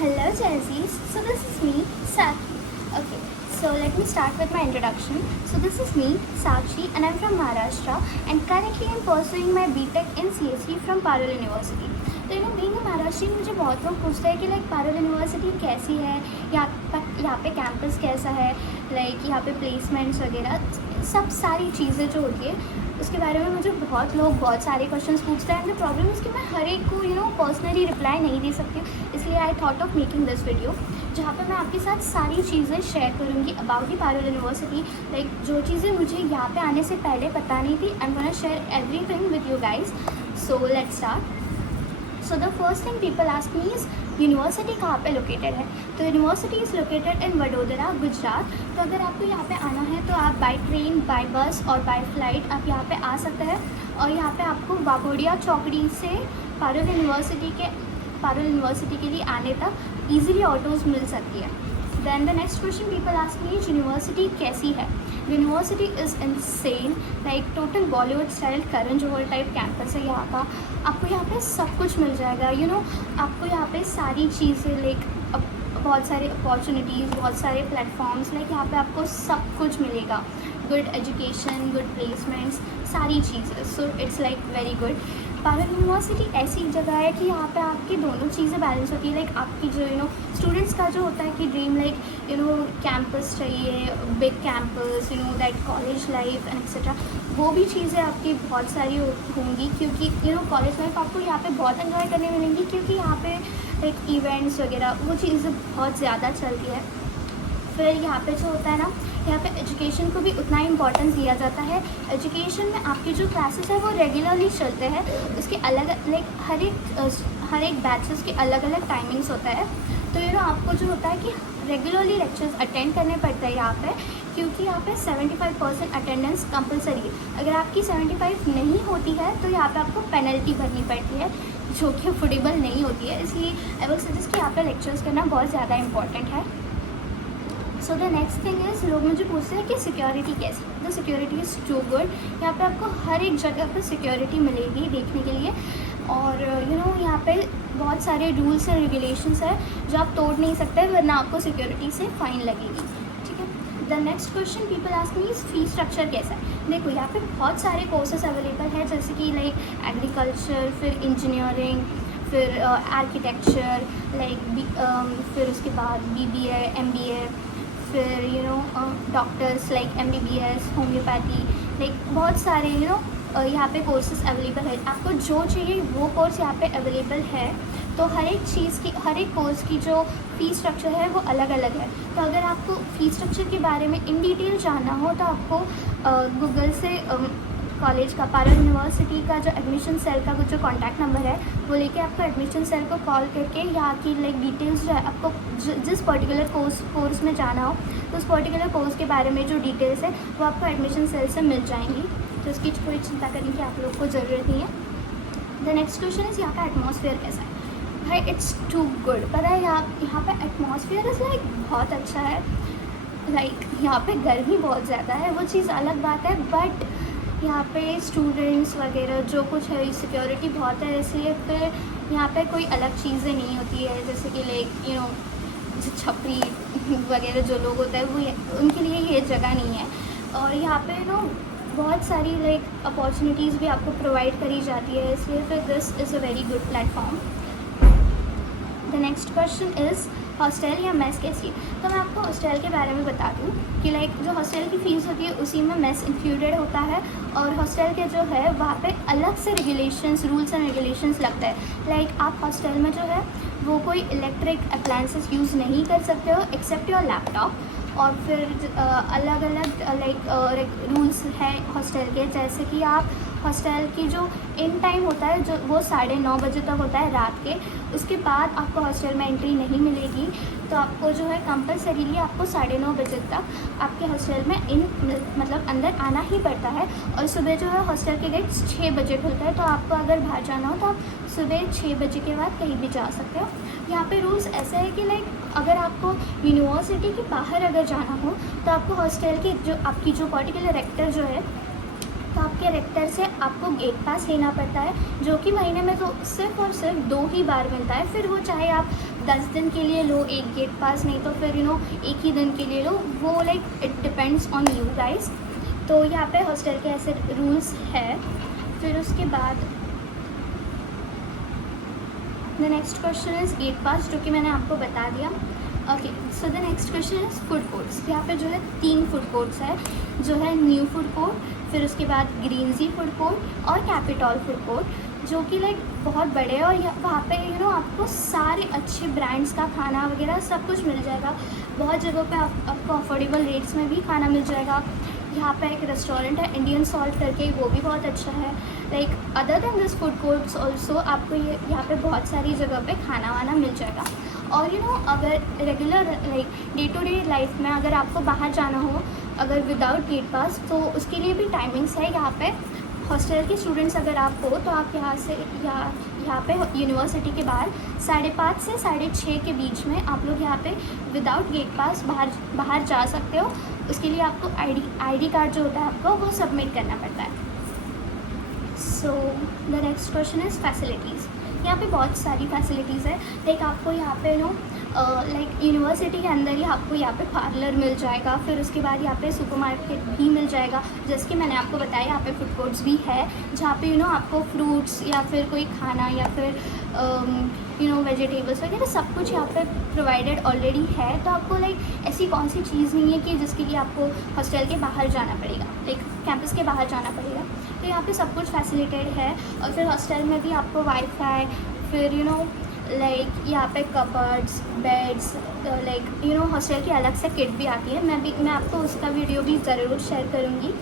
Hello, Jazzies. So this is me, Sakshi. Okay, so let me start with my introduction. So this is me, Sakshi, and I'm from Maharashtra. And currently I'm pursuing my BTech in CSE from Parul University. तो being a Maharashtrian मुझे बहुत लोग पूछते हैं कि Parul university कैसी है, यहाँ पे कैंपस कैसा है, यहाँ पे प्लेसमेंट्स वगैरह सब सारी चीज़ें जो होती है उसके बारे में मुझे बहुत लोग बहुत सारे क्वेश्चंस पूछते हैं। एंड द प्रॉब्लम है कि मैं हर एक को पर्सनली रिप्लाई नहीं दे सकती हूँ, इसलिए I thought of making this video जहाँ पे मैं आपके साथ सारी चीज़ें शेयर करूँगी अबाउट दी पारुल यूनिवर्सिटी। जो चीज़ें मुझे यहाँ पे आने से पहले पता नहीं थी, I am gonna share everything with you guys. So let's start. So the first thing people ask me is university कहाँ पे लोकेटेड है। तो university is located in Vadodara, Gujarat. तो अगर आपको यहाँ पे आना है तो आप बाय ट्रेन, बाय बस और बाय फ्लाइट आप यहाँ पे आ सकते हैं। और यहाँ पे आपको वाघोडिया चौकड़ी से पारुल यूनिवर्सिटी के लिए आने तक ईजिली ऑटोज़ मिल सकती है। Then the next question people ask me is university कैसी है। University is insane, total Bollywood style Karan Johar type campus है यहाँ का। आपको यहाँ पे सब कुछ मिल जाएगा, आपको यहाँ पे सारी चीज़ें बहुत सारे अपॉर्चुनिटीज़, बहुत सारे प्लेटफॉर्म्स, यहाँ पे आपको सब कुछ मिलेगा। गुड एजुकेशन, गुड प्लेसमेंट्स, सारी चीज़ें। So it's very good. Parul university ऐसी जगह है कि यहाँ पे आपकी दोनों चीज़ें बैलेंस होती है। आपकी जो स्टूडेंट्स का जो होता है कि ड्रीम कैंपस चाहिए, big campus, that college life and etcetera, वो भी चीज़ें आपकी बहुत सारी होंगी क्योंकि कॉलेज लाइफ आपको यहाँ पे बहुत एंजॉय करने मिलेंगी क्योंकि यहाँ पे इवेंट्स वगैरह वो चीज़ें बहुत ज़्यादा चलती है। फिर यहाँ पे जो होता है ना, यहाँ पे एजुकेशन को भी उतना ही इम्पोर्टेंस दिया जाता है। एजुकेशन में आपकी जो क्लासेस है वो रेगुलरली चलते हैं, उसके अलग हर एक बैचेस के अलग अलग टाइमिंग्स होता है। तो आपको जो होता है कि रेगुलरली लेक्चर्स अटेंड करने पड़ते हैं यहाँ पे क्योंकि यहाँ पे 75% अटेंडेंस कंपलसरी है। अगर आपकी 75 नहीं होती है तो यहाँ पे आपको पेनल्टी भरनी पड़ती है जो कि अफोर्डेबल नहीं होती है। इसलिए आई विल सजेस्ट कि यहाँ पे लेक्चर्स करना बहुत ज़्यादा इंपॉर्टेंट है। So the next thing is लोग मुझे पूछते हैं कि सिक्योरिटी कैसी। The security is too good. यहाँ पे आपको हर एक जगह पे सिक्योरिटी मिलेगी देखने के लिए। और यहाँ पे बहुत सारे रूल्स एंड रेगुलेशंस है जो आप तोड़ नहीं सकते वरना आपको सिक्योरिटी से फ़ाइन लगेगी। ठीक है। The next question people ask me is fee structure कैसा है। देखो यहाँ पे बहुत सारे कोर्सेज अवेलेबल है जैसे कि एग्रीकल्चर, फिर इंजीनियरिंग, फिर आर्किटेक्चर, फिर उसके बाद BBA, MBA, फिर डॉक्टर्स MBBS, होम्योपैथी, बहुत सारे यहाँ पे कोर्सेज अवेलेबल है। आपको जो चाहिए वो कोर्स यहाँ पे अवेलेबल है। तो हर एक कोर्स की जो फ़ी स्ट्रक्चर है वो अलग अलग है। तो अगर आपको फ़ी स्ट्रक्चर के बारे में इन डिटेल जानना हो तो आपको गूगल से कॉलेज का पारुल यूनिवर्सिटी का जो एडमिशन सेल का जो कॉन्टैक्ट नंबर है वो लेके आपको एडमिशन सेल को कॉल करके यहाँ की डिटेल्स जो है आपको जिस पर्टिकुलर कोर्स में जाना हो तो उस पर्टिकुलर कोर्स के बारे में जो डिटेल्स है वो आपको एडमिशन सेल से मिल जाएंगी। तो इसकी कोई चिंता करने की आप लोग को ज़रूरत नहीं है। द नेक्स्ट क्वेश्चन इज़ यहाँ का एटमॉस्फेयर कैसा है। भाई इट्स टू गुड। पता है यहाँ पे एटमॉस्फेयर इज़ बहुत अच्छा है। यहाँ पे गर्मी बहुत ज़्यादा है वो चीज़ अलग बात है, बट यहाँ पे स्टूडेंट्स वगैरह जो कुछ है सिक्योरिटी बहुत है, इसलिए फिर यहाँ पे कोई अलग चीज़ें नहीं होती है जैसे कि जो छपरी वगैरह जो लोग होते हैं वो उनके लिए ये जगह नहीं है। और यहाँ पे बहुत सारी अपॉर्चुनिटीज़ भी आपको प्रोवाइड करी जाती है, इसलिए फिर this is a very good platform. The next question is hostel या मेस कैसी है। तो मैं आपको हॉस्टल के बारे में बता दूँ कि जो हॉस्टल की फ़ीस होती है उसी में मेस इंक्लूडेड होता है। और हॉस्टल के जो है वहाँ पे अलग से रेगुलेशंस, रूल्स एंड रेगुलेशंस लगता है। आप हॉस्टल में जो है वो कोई इलेक्ट्रिक अप्लायंसेस यूज़ नहीं कर सकते हो एक्सेप्ट योर लैपटॉप। और फिर अलग अलग रूल्स है हॉस्टल के, जैसे कि आप हॉस्टल की जो इन टाइम होता है जो वो 9:30 बजे तक होता है रात के, उसके बाद आपको हॉस्टल में एंट्री नहीं मिलेगी। तो आपको जो है कंपलसरीली आपको 9:30 बजे तक आपके हॉस्टल में अंदर आना ही पड़ता है। और सुबह जो है हॉस्टल के गेट्स 6 बजे खुलते हैं, तो आपको अगर बाहर जाना हो तो आप सुबह 6 बजे के बाद कहीं भी जा सकते हो। यहाँ पे रूल्स ऐसे है कि अगर आपको यूनिवर्सिटी के बाहर अगर जाना हो तो आपको हॉस्टल के आपकी जो पर्टिकुलर रेक्टर जो है तो आपके रेक्टर से आपको गेट पास लेना पड़ता है, जो कि महीने में तो सिर्फ और सिर्फ 2 ही बार मिलता है। फिर वो चाहे आप 10 दिन के लिए लो एक गेट पास, नहीं तो फिर एक ही दिन के लिए लो, वो like it depends on you guys. तो यहाँ पे हॉस्टल के ऐसे रूल्स है। फिर उसके बाद the next question is gate pass, जो कि मैंने आपको बता दिया। Okay, so the next question is food courts. यहाँ पे जो है 3 फूड कोर्ट्स है, जो है न्यू फूड कोर्ट, फिर उसके बाद ग्रीनजी फूड कोर्ट और कैपिटॉल फूड कोर्ट, जो कि लाइक बहुत बड़े हैं। और वहाँ पे आपको सारे अच्छे ब्रांड्स का खाना वगैरह सब कुछ मिल जाएगा। बहुत जगहों पे आपको अफोर्डेबल रेट्स में भी खाना मिल जाएगा। यहाँ पे एक रेस्टोरेंट है इंडियन सॉल्ट करके, वो भी बहुत अच्छा है। Like other than this food courts also आपको यहाँ पे बहुत सारी जगह पे खाना वाना मिल जाएगा। और अगर regular like day to day life में अगर आपको बाहर जाना हो अगर विदाउट गेट पास, तो उसके लिए भी टाइमिंग्स है यहाँ पे। हॉस्टल के स्टूडेंट्स अगर आप हो तो आप यहाँ पे यूनिवर्सिटी के बाहर 5:30 से 6:30 के बीच में आप लोग यहाँ पे विदाउट गेट पास बाहर जा सकते हो। उसके लिए आपको आईडी कार्ड जो होता है आपको वो सबमिट करना पड़ता है। So the next question is facilities. यहाँ पे बहुत सारी फैसिलिटीज़ है। लाइक आपको यहाँ पे लाइक यूनिवर्सिटी के अंदर ही आपको यहाँ पे पार्लर मिल जाएगा। फिर उसके बाद यहाँ पे सुपरमार्केट भी मिल जाएगा, जैसे कि मैंने आपको बताया। यहाँ पे फूड कोर्ट्स भी है, जहाँ पे आपको फ्रूट्स या फिर कोई खाना या फिर वेजिटेबल्स वगैरह सब कुछ यहाँ पे प्रोवाइडेड ऑलरेडी है। तो आपको लाइक ऐसी कौन सी चीज़ नहीं है कि जिसके लिए आपको हॉस्टल के बाहर जाना पड़ेगा, लाइक कैंपस के बाहर जाना पड़ेगा। तो यहाँ पे सब कुछ फैसिलिटेड है। और फिर हॉस्टल में भी आपको वाईफाई, फिर लाइक यहाँ पे कबर्ड्स, बेड्स, लाइक हॉस्टल की अलग से किट भी आती है। मैं आपको उसका वीडियो भी ज़रूर शेयर करूँगी।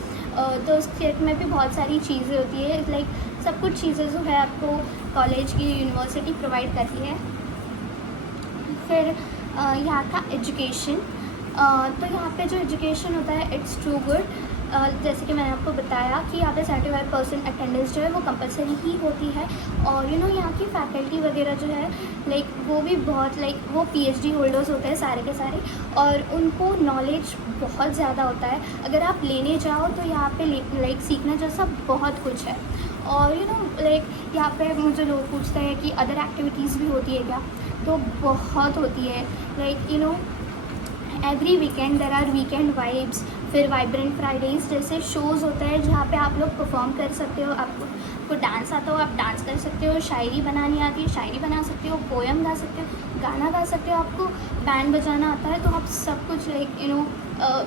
तो उस किट में भी बहुत सारी चीज़ें होती है। लाइक सब कुछ चीज़ें जो है आपको कॉलेज की यूनिवर्सिटी प्रोवाइड करती है। फिर यहाँ का एजुकेशन, तो यहाँ पे जो एजुकेशन होता है इट्स टू गुड। जैसे कि मैंने आपको बताया कि यहाँ पे 75% अटेंडेंस जो है वो कंपलसरी ही होती है। और यहाँ की फैकल्टी वगैरह जो है लाइक वो भी बहुत लाइक वो PhD होल्डर्स होते हैं सारे के सारे, और उनको नॉलेज बहुत ज़्यादा होता है। अगर आप लेने जाओ तो यहाँ पे लाइक सीखने जैसा बहुत कुछ है। और लाइक यहाँ पे मुझे लोग पूछते हैं कि अदर एक्टिविटीज़ भी होती है क्या, तो बहुत होती है। Like every weekend there are weekend vibes, फिर वाइब्रेंट फ्राइडेज़ जैसे शोज़ होते हैं जहाँ पे आप लोग परफॉर्म कर सकते हो। आपको डांस आता हो आप डांस कर सकते हो, शायरी बनानी आती है शायरी बना सकते हो, पोएम गा सकते हो, गाना गा सकते हो, आपको बैंड बजाना आता है तो आप सब कुछ लाइक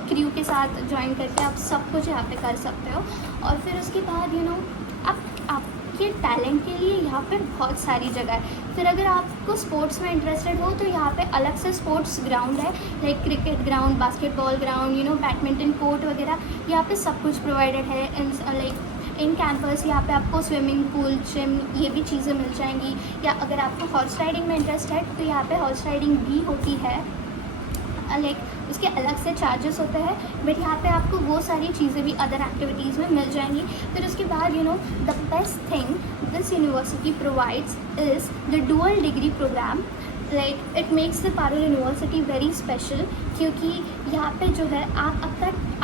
क्रू के साथ ज्वाइन करके आप सब कुछ यहाँ पे कर सकते हो। और फिर उसके बाद आपके टैलेंट के लिए यहाँ पे बहुत सारी जगह है। फिर अगर आपको स्पोर्ट्स में इंटरेस्टेड हो तो यहाँ पे अलग से स्पोर्ट्स ग्राउंड है, like cricket ground, basketball ground, badminton court वगैरह यहाँ पे सब कुछ प्रोवाइडेड है। लाइक इन कैंपस यहाँ पे आपको स्विमिंग पूल, जिम, ये भी चीज़ें मिल जाएंगी। या अगर आपको हॉर्स राइडिंग में इंटरेस्ट है तो यहाँ पे हॉर्स राइडिंग भी होती है। लाइक उसके अलग से चार्जेस होते हैं, बट यहाँ पे आपको वो सारी चीज़ें भी अदर एक्टिविटीज़ में मिल जाएंगी। फिर उसके बाद the best thing this university provides is the dual degree program. Like it makes the Parul university very special, क्योंकि यहाँ पे जो है आप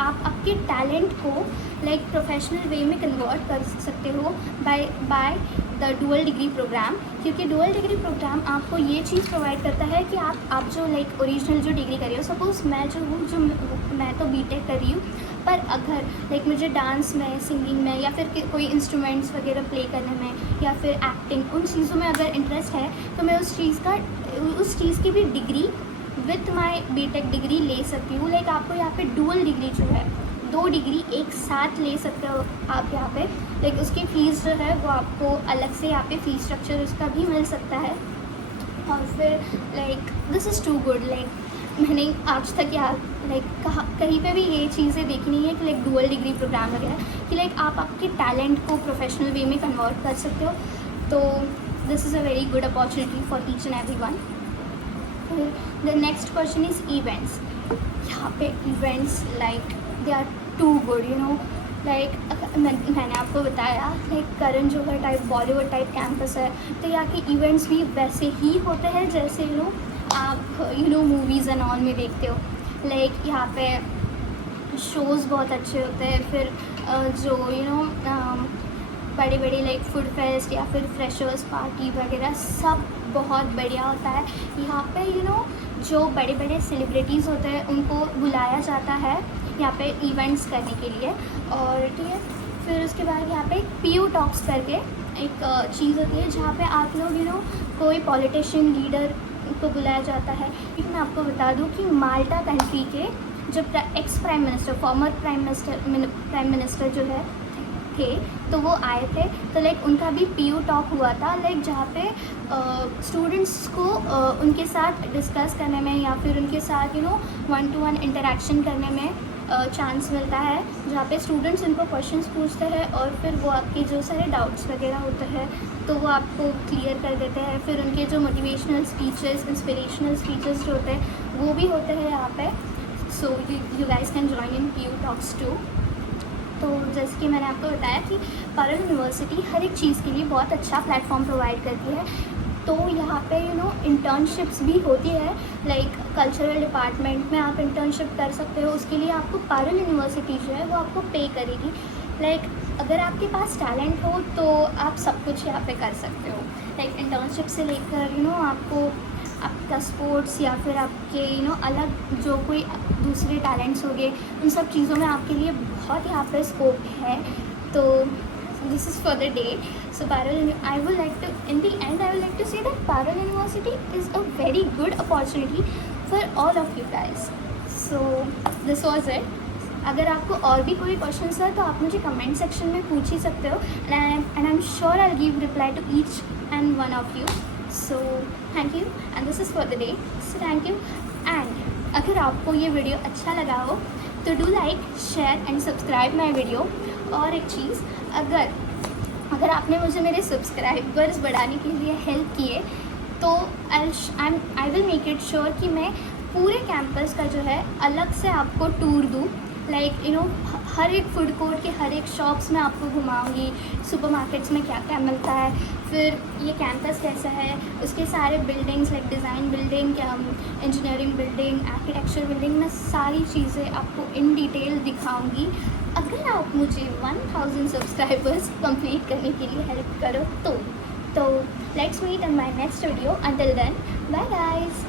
आपके टैलेंट को लाइक प्रोफेशनल वे में कन्वर्ट कर सकते हो by the dual degree program. क्योंकि डुअल डिग्री प्रोग्राम आपको ये चीज़ प्रोवाइड करता है कि आप जो लाइक ओरिजिनल जो डिग्री कर रही हो, सपोज़ मैं जो हूँ मैं तो बीटेक कर रही हूँ, पर अगर लाइक मुझे डांस में, सिंगिंग में या फिर कोई इंस्ट्रूमेंट्स वगैरह प्ले करने में या फिर एक्टिंग, उन चीज़ों में अगर इंटरेस्ट है तो मैं उस चीज़ की भी degree with my BTech degree ले सकती हूँ। लाइक आपको यहाँ पे डुअल डिग्री जो है 2 डिग्री एक साथ ले सकते हो आप यहाँ पे। लाइक उसकी फ़ीस जो है वो आपको अलग से यहाँ पे फ़ीस स्ट्रक्चर उसका भी मिल सकता है। और फिर like this is too good. Like मैंने आज तक कहीं पे भी ये चीज़ें देखी नहीं है कि लाइक डुअल डिग्री प्रोग्राम वगैरह कि लाइक आप आपके टैलेंट को प्रोफेशनल वे में कन्वर्ट कर सकते हो। तो this is a very good opportunity for each and every one. The next question is events. यहाँ पे events like they are too good. Like मैंने आपको बताया like Karan Johar type Bollywood type campus है, तो यहाँ के इवेंट्स भी वैसे ही होते हैं जैसे आप मूवीज़ एंड ऑल में देखते हो। लाइक यहाँ पे शोज़ बहुत अच्छे होते हैं। फिर जो बड़े बड़े लाइक फूड फेस्ट या फिर फ्रेशर्स पार्टी वगैरह सब बहुत बढ़िया होता है। यहाँ पे जो बड़े बड़े सेलिब्रिटीज़ होते हैं उनको बुलाया जाता है यहाँ पे इवेंट्स करने के लिए। और ठीक है, फिर उसके बाद यहाँ पे एक पीयू टॉक्स करके एक चीज़ होती है जहाँ पे आप लोग कोई पॉलिटिशियन लीडर को बुलाया जाता है। लेकिन मैं आपको बता दूँ कि माल्टा कंट्री के जो ex prime minister, former prime minister जो है थे, तो वो आए थे। तो लाइक उनका भी पीयू टॉक हुआ था, लाइक जहाँ पे स्टूडेंट्स को उनके साथ डिस्कस करने में या फिर उनके साथ 1-to-1 इंटरेक्शन करने में चांस मिलता है, जहाँ पे स्टूडेंट्स उनको क्वेश्चंस पूछते हैं और फिर वो आपके जो सारे डाउट्स वगैरह होते हैं तो वो आपको क्लियर कर देते हैं। फिर उनके जो मोटिवेशनल स्पीचेस, इंस्पिरेशनल स्पीचेस जो होते हैं वो भी होते हैं यहाँ पे। So you guys can join in PU talks too. तो जैसे कि मैंने आपको बताया कि पारुल यूनिवर्सिटी हर एक चीज़ के लिए बहुत अच्छा प्लेटफॉर्म प्रोवाइड करती है। तो यहाँ पे इंटर्नशिप्स भी होती है, लाइक कल्चरल डिपार्टमेंट में आप इंटर्नशिप कर सकते हो। उसके लिए आपको पारुल यूनिवर्सिटी जो है वो आपको पे करेगी। लाइक अगर आपके पास टैलेंट हो तो आप सब कुछ यहाँ पे कर सकते हो, लाइक इंटर्नशिप से लेकर आपको आपका स्पोर्ट्स या फिर आपके अलग जो कोई दूसरे टैलेंट्स हो गए, उन सब चीज़ों में आपके लिए बहुत यहाँ पे स्कोप है। तो this is for the day. So Parul, I would like to in the end I would like to say that Parul university is a very good opportunity for all of you guys. So this was it. अगर आपको और भी कोई question है तो आप मुझे comment section में पूछ ही सकते हो, and I am sure I give reply to each and one of you. So thank you and this is for the day. So thank you. And अगर आपको ये वीडियो अच्छा लगा हो तो do like, share and subscribe my video. और एक चीज़, अगर आपने मुझे मेरे सब्सक्राइबर्स बढ़ाने के लिए हेल्प किए तो I will make it sure कि मैं पूरे कैंपस का जो है अलग से आपको टूर दूँ। लाइक हर एक फूड कोर्ट के हर एक शॉप्स में आपको घुमाऊंगी, सुपरमार्केट्स में क्या क्या मिलता है, फिर ये कैंपस कैसा है, उसके सारे buildings like design building, engineering building, architecture building, मैं सारी चीज़ें आपको इन डिटेल दिखाऊंगी। अगर आप मुझे 1000 सब्सक्राइबर्स कंप्लीट करने के लिए हेल्प करो तो let's meet in my next video. Until then, bye guys.